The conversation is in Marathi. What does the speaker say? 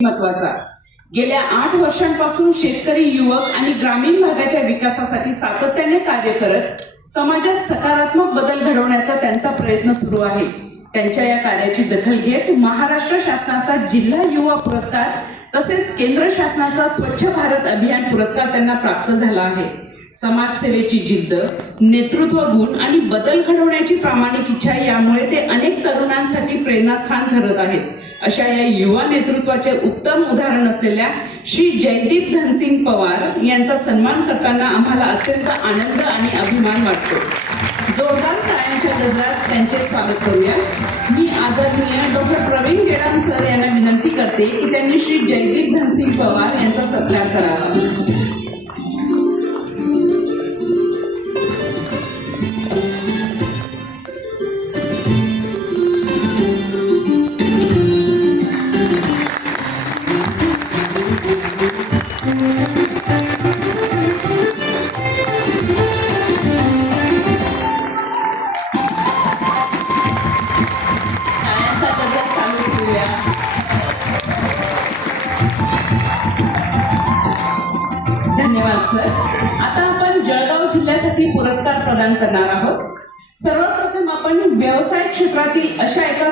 महत्वाचा। गेल्या 8 वर्षांपासून शेतकरी युवक आणि ग्रामीण भागाच्या विकासासाठी सातत्याने कार्य करत समाजात सकारात्मक बदल घडवण्याचा त्यांचा प्रयत्न सुरू आहे। त्यांच्या या कार्याची दखल घेत महाराष्ट्र शासनाचा जिल्हा युवा पुरस्कार तसेच केंद्र शासनाचा स्वच्छ भारत अभियान पुरस्कार त्यांना प्राप्त झाला आहे। समाजसेवेची जिद्द, नेतृत्व गुण आणि बदल घडवण्याची प्रामाणिक इच्छा यामुळे ते अनेक तरुणांसाठी प्रेरणास्थान ठरत आहेत। अशा या युवा नेतृत्वाचे उत्तम उदाहरण असलेल्या श्री जयदीप धनसिंग पवार यांचा सन्मान करताना आम्हाला अत्यंत आनंद आणि अभिमान वाटतो। जोरदार टाळ्यांच्या गजरात त्यांचे स्वागत करूया। मी आदरणीय डॉक्टर प्रवीण गेडाम सर यांना विनंती करते की त्यांनी श्री जयदीप धनसिंग पवार यांचा सत्कार करावा। धन्यवाद सर। आता आपण जळगाव जिल्ह्यासाठी पुरस्कार प्रदान करणार आहोत। सर्वप्रथम आपण व्यवसाय क्षेत्रातील अशा एका